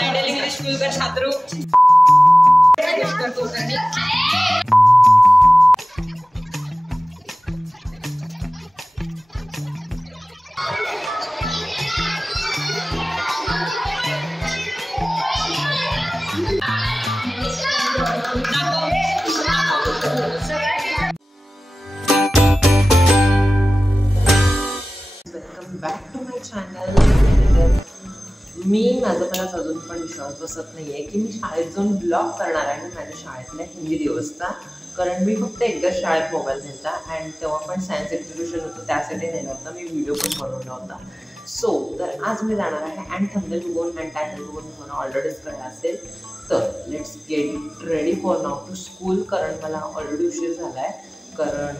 Ideal English school का छात्र हूँ। Back to my channel. मी माझं मला अजून पण विश्वास बसत नाही आहे की मी शाळेत जाऊन ब्लॉग करणार आहे माझ्या शाळेतल्या हिंदी दिवसचा, कारण मी फक्त एकदा शाळेत मोबाईल नेलता अँड तेव्हा पण सायन्स एक्झिबिशन होतं त्यासाठी नेला होता, मी व्हिडिओ पण बनवला होता। सो तर आज मी जाणार आहे अँड थंबनेल बघून अँड टायटल बघून तुम्हाला ऑलरेडीच कळलं असेल, तर let's get ready for now to school, कारण मला ऑलरेडी उशीर झाला आहे, कारण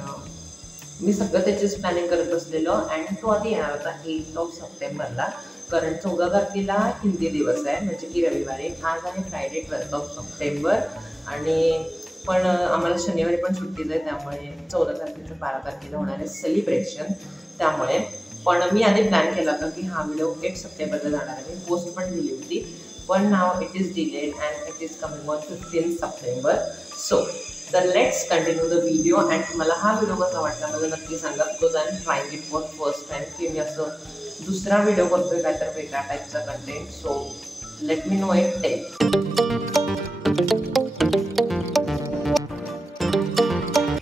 मी सगळं त्याचीच प्लॅनिंग करत बसलेलो अँड तो आधी येणार होता 8 सप्टेंबरला, कारण 14 तारखेला हिंदी दिवस आहे म्हणजे की रविवारी, आज आहे फ्रायडे 12 सप्टेंबर आणि पण आम्हाला शनिवारी पण सुट्टीच आहे, त्यामुळे 14 तारखेच्या 12 तारखेला होणार आहे सेलिब्रेशन, त्यामुळे पण मी आधी प्लॅन केला होता की हा व्हिडिओ 8 सप्टेंबरला जाणार आहे, मी पोस्ट पण दिली होती, पण नाव it is delayed and it is coming on 15 September. So तर let's continue the video and तुम्हाला हा व्हिडिओ कसा वाटला मला नक्की सांगा, because I am trying it for first time की मी असं दुसरा व्हिडिओ करतोय काय तर वेगळ्या टाईपचा content, so let me know it take.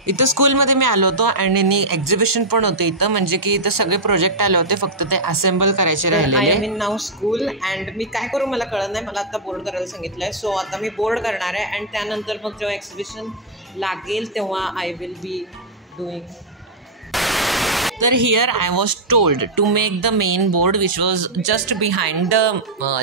इथं स्कूलमध्ये मी आलो होतो आणि एक्झिबिशन पण होतं इथं, म्हणजे की इथं सगळे प्रोजेक्ट आले होते, फक्त ते असेंबल करायचे राहिलेले। आय एम इन नाव स्कूल अँड मी काय करू मला कळत नाही, मला आता बोर्ड करायला सांगितलंय, सो आता मी बोर्ड करणार आहे अँड त्यानंतर मग जेव्हा एक्झिबिशन लागेल तेव्हा आय विल बी डुईंग। तर here I was told to make the main board which was just behind the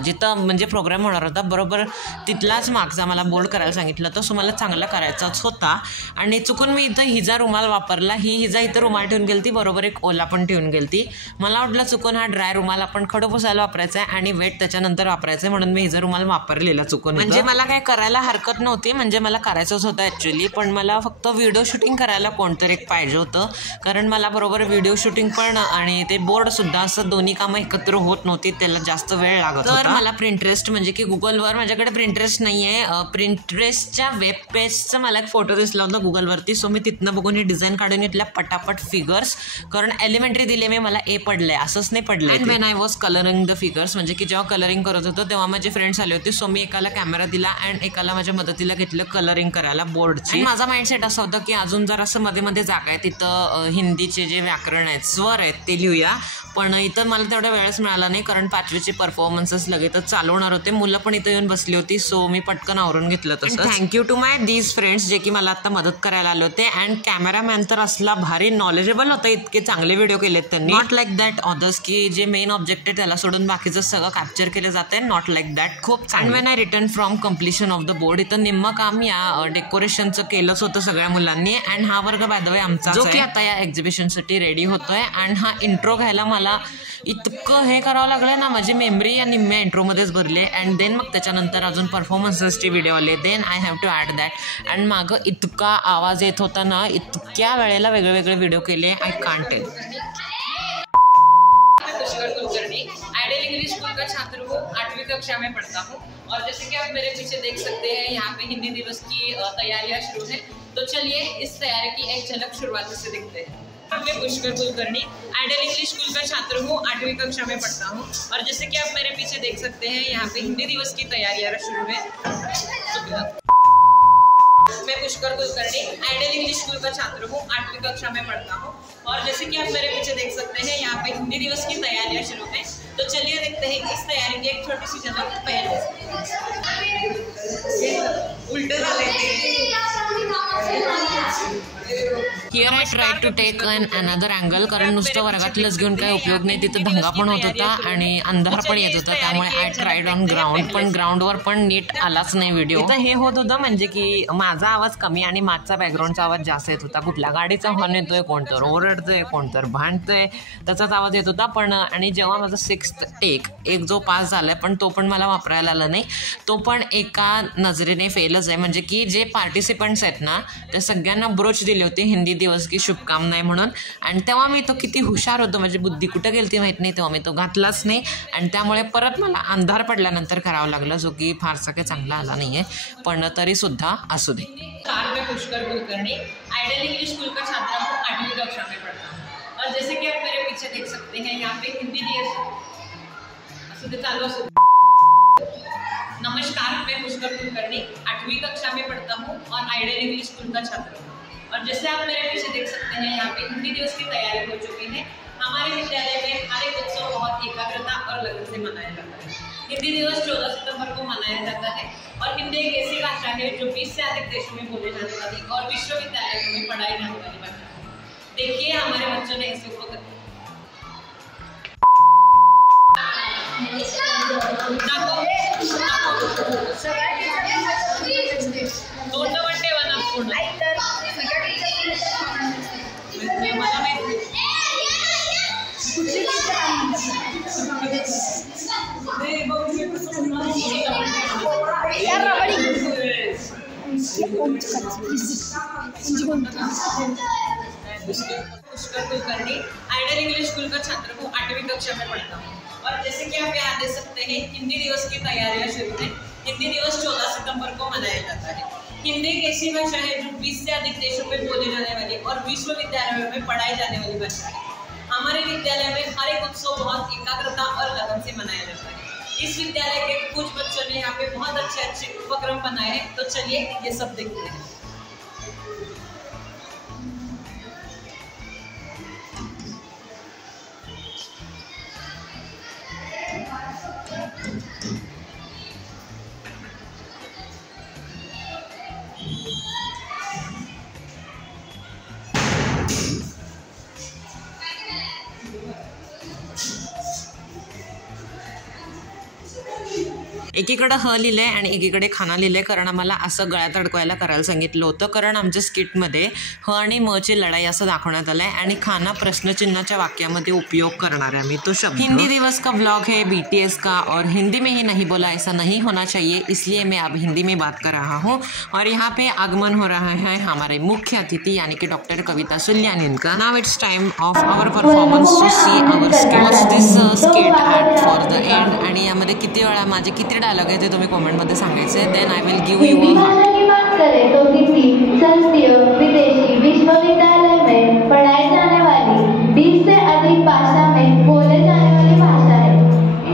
जिथं म्हणजे प्रोग्राम होणार होता बरोबर तिथलाच मागचा मला बोर्ड करायला सांगितलं होतं, सो मला चांगला करायचाच होता आणि चुकून मी इथं हिजा रुमाल वापरला, हिजा इथं रुमाल ठेवून गेली ती, बरोबर एक ओला पण ठेवून गेली ती, मला वाटलं चुकून हा ड्राय रुमाल आपण खडू पुसायला वापरायचा आहे आणि वेट त्याच्यानंतर वापरायचं आहे, म्हणून मी हिजा रुमाल वापरलेला चुकून, म्हणजे मला काय करायला हरकत नव्हती, म्हणजे मला करायचंच होतं ॲक्च्युली, पण मला फक्त व्हिडिओ शूटिंग करायला कोणतरी एक पाहिजे होतं, कारण मला बरोबर व्हिडिओ शूटिंग पण आणि ते बोर्ड सुद्धा असं दोन्ही कामं एकत्र होत नव्हती, त्याला जास्त वेळ लागत होता। तर मला प्रिंटरेस्ट म्हणजे की गुगलवर, माझ्याकडे प्रिंटरेस्ट नाही आहे, प्रिंटरेस्टच्या वेब पेजचा मला एक फोटो दिसला होता गुगलवरती, सो मी तिथनं बघून ही डिझाईन काढून घेतल्या पटापट फिगर्स, कारण एलिमेंटरी दिले मी मला ए पडले असंच नाही पडले। And when I was colouring the figures, म्हणजे की जेव्हा कलरिंग करत होतं तेव्हा माझे फ्रेंड्स आले होते, सो मी एकाला कॅमेरा दिला अँड एकाला माझ्या मदतीला घेतलं कलरिंग करायला बोर्डची। माझा माइंडसेट असा होता की अजून जर असं मध्ये मध्ये जागा आहे तिथं हिंदीचे जे व्याकरण आहेत स्वर आहेत ते लिहूया, पण इथं मला तेवढा वेळच मिळाला नाही, कारण 5वीचे परफॉर्मन्सेस लगेचच चालू होणार होते, मुलं पण इथं येऊन बसली होती, सो मी पटकन आवरून घेतलं तसं। Thank you to my these friends जे की मला आता मदत करायला आले होते अँड कॅमेरामॅन तर असला भारी नॉलेजेबल होता, इतके चांगले व्हिडिओ केलेत त्यांनी, नॉट लाईक दॅट अदर्स की जे मेन ऑब्जेक्ट आहे त्याला सोडून बाकीचं सगळं कॅप्चर केलं जाते, नॉट लाईक दॅट, खूप छान। When I return from completion of the board, इथं निम्म काम या डेकोरेशनचं केलंच होतं सगळ्या मुलांनी अँड हा वर्ग बाय द वे आमचा जो की आता या एक्झिबिशनसाठी रेडी होतोय अँड हा इंट्रो घ्यायला मला इतकं हे करावं लागलं ना, माझी मेमरी या निम्म्या इंट्रोमध्येच भरले अँड देन मग त्याच्यानंतर अजून परफॉर्मन्सेसचे व्हिडिओ आले, then I have to add that and मागं इतका आवाज येत होता ना, इतक्या वेळेला वेगळे वेगळे व्हिडिओ केले, I can't tell. Ideal English school का छात्र हूँ, 8वीं कक्षा में पढ़ता हूँ और जैसे कि आप मेरे पीछे देख सकते हैं यहाँ पे हिंदी दिवस की तैयारियां शुरू है, तो चलिए इस तैयारी की एक झलक शुरुआत से देखते हैं। मैं Pushkar Kulkarni ideal English school का छात्र हूँ, 8वीं कक्षा में पढ़ता हूँ और जैसे कि आप मेरे पीछे देख सकते हैं यहाँ पे हिंदी दिवस की तैयारियां शुरू है। मैं Pushkar Kulkarni ideal English school का छात्र हूँ, 8वीं कक्षा में पढ़ता हूँ और जैसे कि आप मेरे पीछे देख सकते हैं यहाँ पे हिंदी दिवस की तैयारियां शुरू है, तो चलिए देखते हैं इस तैयारी की एक छोटी सी झलक पहले उल्टे here I try to take another angle, कारण नुसतं वर्गातलंच घेऊन काही उपयोग नाही, तिथं दंगा पण होत होता आणि अंधार पण येत होता, त्यामुळे आय ट्राईड ऑन ग्राउंड, पण ग्राउंडवर पण नीट आलाच नाही व्हिडिओ। इथं हे होत होतं म्हणजे की माझा आवाज कमी आणि मागचा बॅकग्राऊंडचा आवाज जास्त येत होता, कुठल्या गाडीचा हॉर्न येतोय, कोणतर ओरडतंय, कोणतर भांडतंय, त्याचाच आवाज येत होता, पण आणि जेव्हा माझा 6th टेक एक जो पास झालाय पण तो पण मला वापरायला आला नाही, तो पण एका नजरेने फेलच आहे, म्हणजे की जे पार्टिसिपंट्स आहेत ना त्या सगळ्यांना ब्रोच दिले होते हिंदी दिवस की शुभकामना आहे म्हणून. आणि तेव्हा मी तो किती हुशार होतो, माझी बुद्धी कुठं गेली ती माहीत नाही, तेव्हा मी तो घातलाच नाही आणि त्यामुळे परत मला अंधार पडल्यानंतर करावं लागलं, जो की फारसा काही चांगला आला नाही आहे, पण तरीसुद्धा असू दे. Pushkar Kulkarni ideal English school का छात्र हूँ, 8वीं कक्षा में पढ़ता हूँ और जैसे कि आप मेरे पीछे देख सकते हैं यहाँ पे हिंदी नमस्कार, मैं पुष्कर कुलकर्णी 8वीं कक्षा में पढ़ता हूँ और आइडियल इंग्लिश स्कूल का छात्र हूँ और जैसे आप मेरे पीछे देख सकते हैं यहाँ पे हिंदी दिवस की तैयारी हो चुकी है। हमारे विद्यालय में हर एक उत्सव बहुत एकाग्रता और लगन से मनाया जाता है। हिंदी दिवस 14 सितंबर को मनाया जाता है और हिंदी एक ऐसी भाषा है जो 20 से अधिक देशों में बोले जाने वाली और विश्वविद्यालयों में पढ़ाई जाने वाली भाषा है। देखिए हमारे बच्चों ने इसे Pushkar Kulkarni ideal English school का छात्र हूँ, 8वीं कक्षा में पढ़ता हूँ और जैसे कि आप यहाँ देख सकते हैं हिंदी दिवस की तैयारियां शुरू हैं। हिंदी दिवस 14 सितंबर को मनाया जाता है। हिंदी एक ऐसी भाषा है जो 20 से अधिक देशों में बोली जाने वाली और विश्वविद्यालयों में पढ़ाई जाने वाली भाषा है। हमारे विद्यालय में हर एक उत्सव बहुत एकाग्रता और लगन से मनाया जाता है। इस विद्यालय के कुछ बच्चों ने यहाँ पे बहुत अच्छे उपक्रम बनाए हैं, तो चलिए ये सब देखते हैं। एकीकडे ह लिहिलंय आणि एकीकडे खाना लिहिलंय, कारण आम्हाला असं गळ्यात अडकवायला करायला सांगितलं होतं, कारण आमच्या स्किटमध्ये ह आणि म ची लढाई असं दाखवण्यात आलंय आणि खाना प्रश्नचिन्हाच्या वाक्यामध्ये उपयोग करणार है आम्ही तो शब्द। हिंदी दिवस का व्लॉग है BTS का और हिंदी में ही नहीं बोला, ऐसा नहीं होना चाहिए, इसलिए मैं अब हिंदी में बात कर रहा हूँ। और यहाँ पे आगमन हो रहा है हमारे मुख्य अतिथि यानी कि डॉक्टर कविता सुल्यानीन का। Now it's time of our performance to see our skit, this skit at for the end. आणि यामध्ये किती वेळा माझे किती डायलॉग आहे ते तुम्ही कमेंटमध्ये सांगायचे, then I will give you a heart. की बात करें तो किसी संस्थीय विदेशी विश्वविद्यालय में पढ़ाई जाने वाली 20 से अधिक भाषा में बोले जाने वाली भाषा है,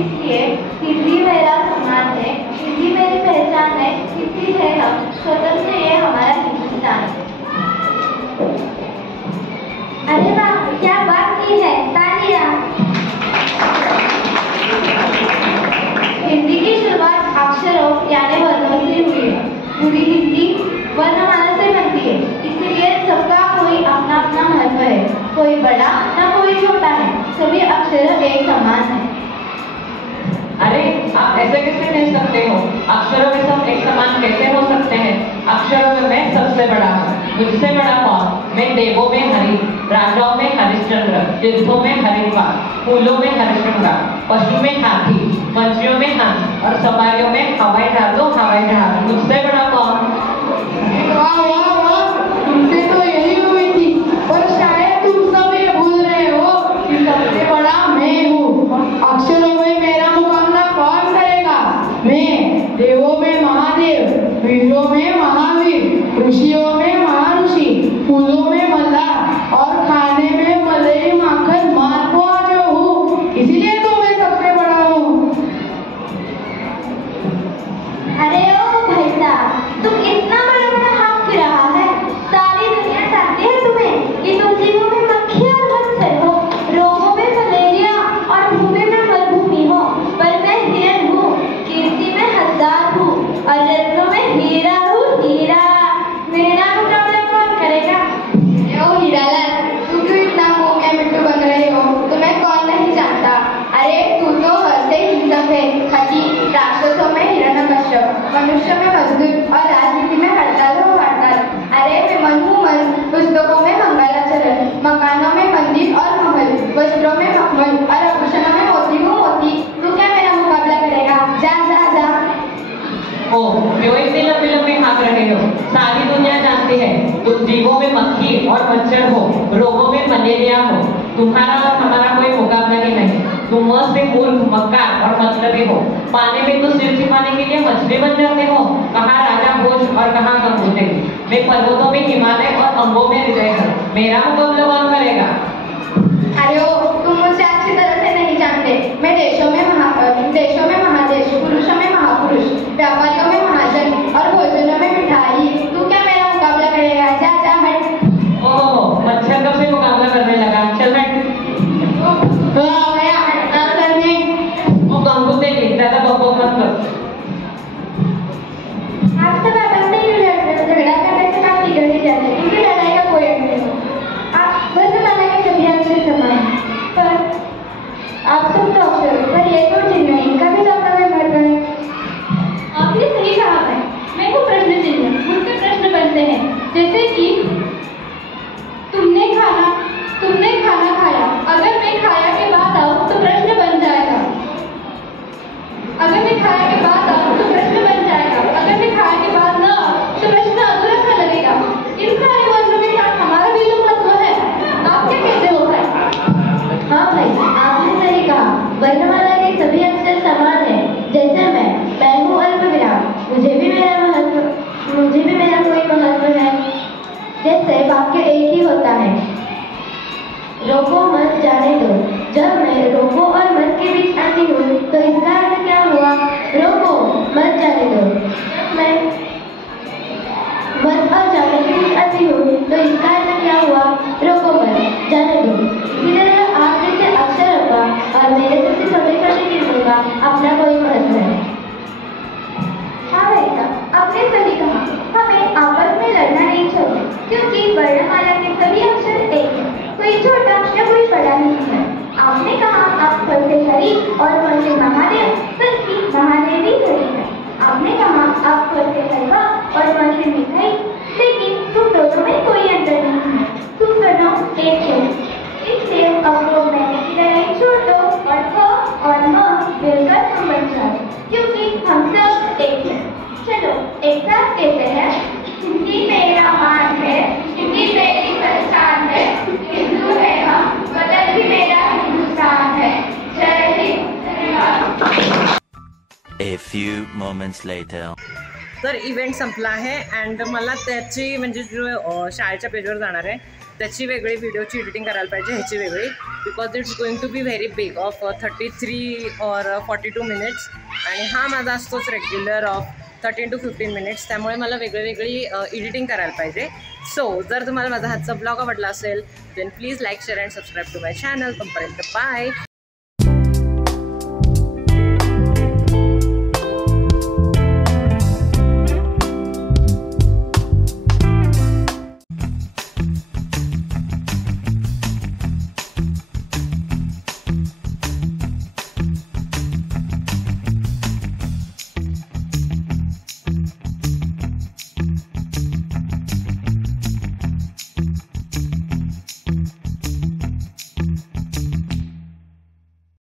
इसलिए हिंदी मेरा सम्मान है, हिंदी मेरी पहचान है, हिंदी है हम, स्वतंत्र ये हमारा हिंदुस्तान है। अरे वाह, क्या बात की है, तालियां। हिंदी की शुरुआत अक्षरों यानी वर्णों से हुई है। पूरी हिंदी वर्णमाला से बनती है, इसलिए सबका कोई अपना अपना महत्व है, कोई बड़ा ना कोई छोटा है, सभी अक्षर एक समान है। अरे आप ऐसे कैसे कह सकते हो? अक्षरों में सब एक समान कैसे हो सकते हैं? अक्षरों में मैं सबसे बड़ा हूँ, मुझसे बड़ा कौन? मैं देवों में हरि, राजाओं में हरिश्चंद्र, युद्धों में हरिद्वार, फूलों में हरिश्चंद्र, पशु में हाथी, पंछियों में हाथ और सवारियों में हवाई जहाज, मुझसे बड़ा कौन? वाह वाह वाह, तुमसे तो यही हुई थी, पर शायद तुम सब ये भूल रहे हो कि सबसे बड़ा मैं हूँ। अक्षरों में मेरा मुकाबला कौन करेगा? मैं देवों में महादेव, वीरों में महावीर, ऋषियों में महाऋषि, फूलों में मल्हार और खाने में मलाई माखन मालपुआ जो हूँ, इसीलिए तो मैं सबसे बड़ा हूँ। अरे ओ भाई साहब, आती है। तुम जीवों में मक्खी और मच्छर हो, रोगों में मलेरिया हो, तुम्हारा और हमारा कोई मुकाबला ही नहीं। तुम से मूर्ख, मक्कार और मतलबी हो। पानी में तो सिर छिपाने के लिए मछली बन जाते हो। कहाँ राजा भोज और कहाँ गंगोत्री। मैं पर्वतों में हिमालय और अंगों में हृदय है। मेरा मुकाबला कौन करेगा? अरे ओ, तुम मुझसे अच्छी तरह से नहीं जानते। मैं देशों में महादेश, पुरुषों में महापुरुष, व्यापारियों में महाजन और भोजनों में मिठाई। तू क्या मेरा मुकाबला करेगा? जा जा हट। ओह, मच्छर कब से मुकाबला करने लगा? चल हट। ज्यादा बकबक मत कर। आप सब आपस में क्यों लड़ रहे हो? झगड़ा करने से काम बिगड़ ही जाता है। इनकी लड़ाई का कोई अंत नहीं। आप बस जमाने के सभी अक्षर समान हैं, पर आप सब तो अक्षर हो, पर ये तो चिन्ह है, इनका भी तो अपना कोई महत्व है। आपने सही कहा है। मैं वो प्रश्न चिन्ह मुझसे प्रश्न बनते हैं, जैसे कि तुमने खाना खाया। अगर मैं खाया के बाद आऊँ तो प्रश्न बन जाएगा। अगर मैं खाया के बाद आऊँ तो प्रश्न बन जाएगा। अगर मैं खाया के बाद न आऊँ तो प्रश्न अधूरा सा लगेगा। इन सारे वर्णों के साथ हमारा भी तो महत्व है। आप क्या कहते हो भाई? हाँ भाई, आपने सही कहा। वर्णमाला के सभी अक्षर समान है। जैसे मैं हूँ अल्पविराम, मुझे भी मेरा कोई महत्व है। जैसे वाक्य एक ही होता है, रोको मत जाने दो। जब मैं रोको और मत के बीच आती हूँ तो इसका अर्थ क्या हुआ? रोको मत जाने दो। जब मैं मत और जाने के बीच आती हूँ तो इसका अर्थ क्या हुआ? रोको मत जाने दो। इसी तरह आप जैसे अक्षरों का और मेरे जैसे छोटे छोटे चिन्हों का अपना कोई महत्व है। हाँ बेटा, आपने सही कहा। हमें आपस में लड़ना नहीं चाहिए, क्योंकि वर्णमाला के सभी अक्षर एक हैं। कोई छोटा या कोई बड़ा नहीं है। आपने कहा आप फल से हरी और मन से महादेव, सच्ची महादेवी हरी है। आपने कहा आप फल से हलवा और मन से मिठाई, लेकिन तुम दोनों में कोई अंतर नहीं है। तुम दोनों एक हो। इसलिए अब लोग मैंने की लड़ाई छोड़ दो और ख और म मिलकर हम बन जाओ, क्योंकि हम सब एक हैं। चलो एक साथ कहते हैं, हिंदी मेरा मान है, हिंदी मेरी पहचान है, हिंदू है हम, वतन भी मेरा हिंदुस्तान है। जय हिंद, धन्यवाद। A few moments later. तर इव्हेंट संपला आहे अँड मला त्याची म्हणजे जो शाळेच्या पेजवर जाणार आहे त्याची वेगळी व्हिडिओची एडिटिंग करायला पाहिजे, ह्याची वेगळी, because it's going to be very big of 33 और 42 मिनिट्स आणि हा माझा असतोच रेग्युलर ऑफ 13 to 15 मिनिट्स. त्यामुळे मला वेगळी एडिटिंग करायला पाहिजे. सो जर तुम्हाला माझा हातचा ब्लॉग आवडला असेल then please like, share and subscribe to my channel. तोपर्यंत बाय.